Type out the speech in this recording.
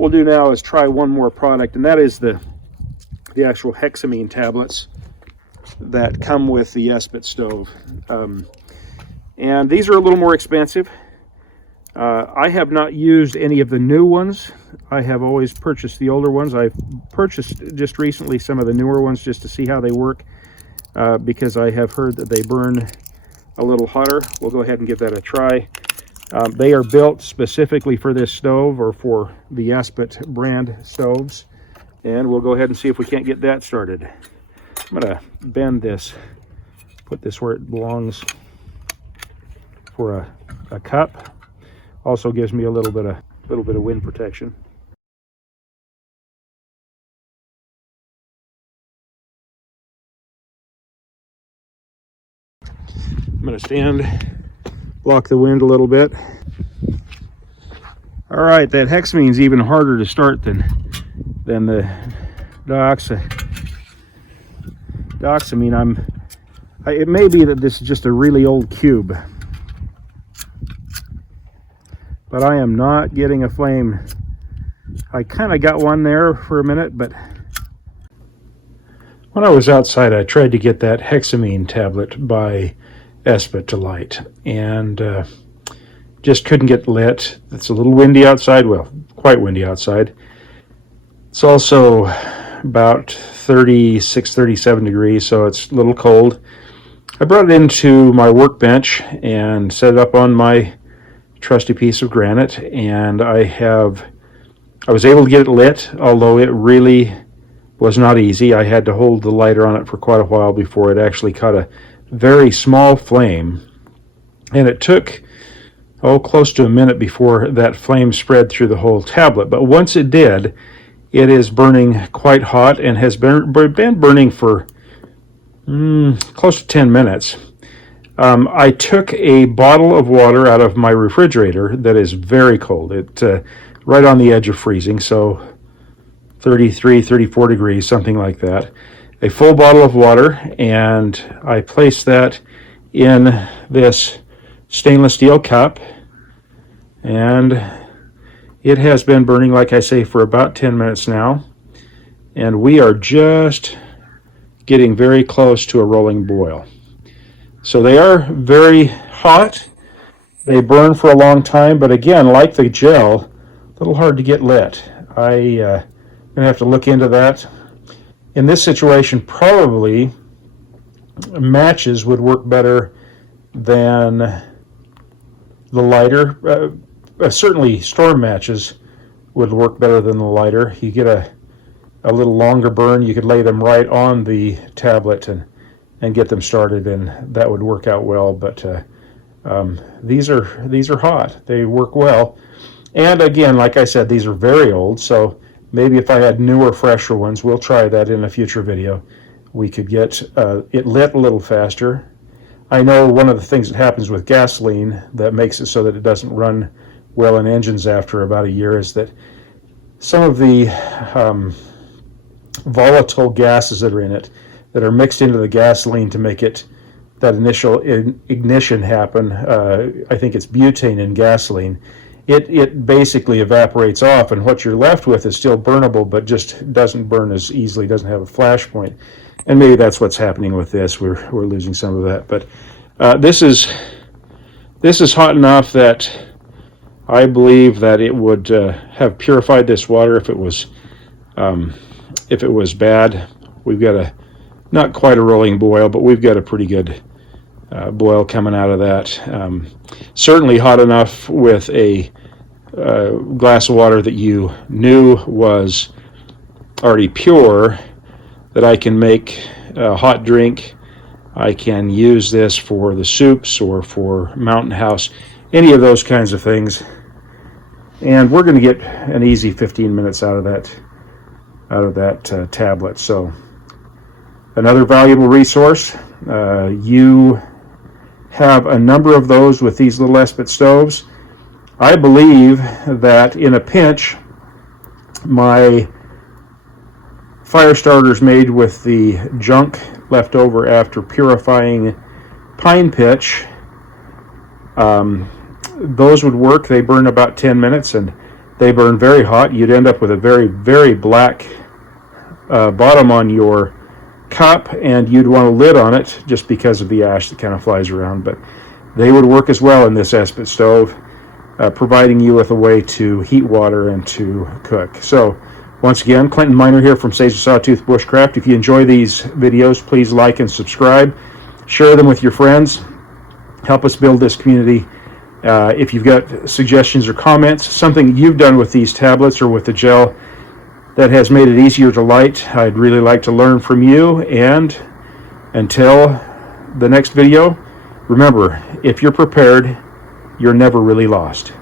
what we'll do now is try one more product, and that is the actual Hexamine tablets that come with the Esbit stove. And these are a little more expensive. I have not used any of the new ones. I have always purchased the older ones. I've purchased just recently some of the newer ones just to see how they work, because I have heard that they burn a little hotter. We'll go ahead and give that a try. They are built specifically for this stove, or for the Esbit brand stoves, and we'll go ahead and see if we can't get that started. I'm going to bend this, put this where it belongs for a cup. Also gives me a little bit of wind protection. I'm going to stand, block the wind a little bit. All right, that Hexamine's even harder to start than the Hexamine. It may be that this is just a really old cube, but I am not getting a flame. I kind of got one there for a minute, but when I was outside, I tried to get that Hexamine tablet by Esbit to light, and just couldn't get lit. It's a little windy outside, well, quite windy outside. It's also about 36, 37 degrees, so it's a little cold. I brought it into my workbench and set it up on my trusty piece of granite, and I was able to get it lit, although it really was not easy. I had to hold the lighter on it for quite a while before it actually caught a very small flame, and it took close to a minute before that flame spread through the whole tablet. But once it did, it is burning quite hot and has been burning for close to 10 minutes. I took a bottle of water out of my refrigerator that is very cold. It's right on the edge of freezing, so 33, 34 degrees, something like that. A full bottle of water, and I placed that in this stainless steel cup, and it has been burning, like I say, for about 10 minutes now, and we are just getting very close to a rolling boil. So they are very hot. They burn for a long time, but again, like the gel, a little hard to get lit. I'm going to have to look into that. In this situation, probably matches would work better than the lighter. Certainly storm matches would work better than the lighter. You get a little longer burn. You could lay them right on the tablet and get them started, and that would work out well. But these are hot. They work well. And again, like I said, these are very old, so maybe if I had newer, fresher ones, we'll try that in a future video. We could get it lit a little faster. I know one of the things that happens with gasoline that makes it so that it doesn't run well in engines after about a year is that some of the volatile gases that are in it, that are mixed into the gasoline to make it that initial ignition happen, I think it's butane in gasoline, it basically evaporates off, and what you're left with is still burnable, but just doesn't burn as easily, doesn't have a flash point. And maybe that's what's happening with this. We're losing some of that. But this is hot enough that I believe that it would have purified this water if it was bad. We've got not quite a rolling boil, but we've got a pretty good boil coming out of that. Certainly hot enough with a glass of water that you knew was already pure, that I can make a hot drink. I can use this for the soups or for Mountain House, any of those kinds of things. And we're going to get an easy 15 minutes out of that tablet. So another valuable resource. You have a number of those with these little Esbit stoves. I believe that in a pinch, my fire starters made with the junk left over after purifying pine pitch, those would work. They burn about 10 minutes, and They burn very hot. You'd end up with a very, very black bottom on your cup, and you'd want a lid on it just because of the ash that kind of flies around. But they would work as well in this Esbit stove, providing you with a way to heat water and to cook. So once again, Clinton Miner here from Sawtooth Bushcraft. If you enjoy these videos, please like and subscribe. Share them with your friends. Help us build this community. If you've got suggestions or comments, something you've done with these tablets or with the gel that has made it easier to light, I'd really like to learn from you. And until the next video, remember, if you're prepared, you're never really lost.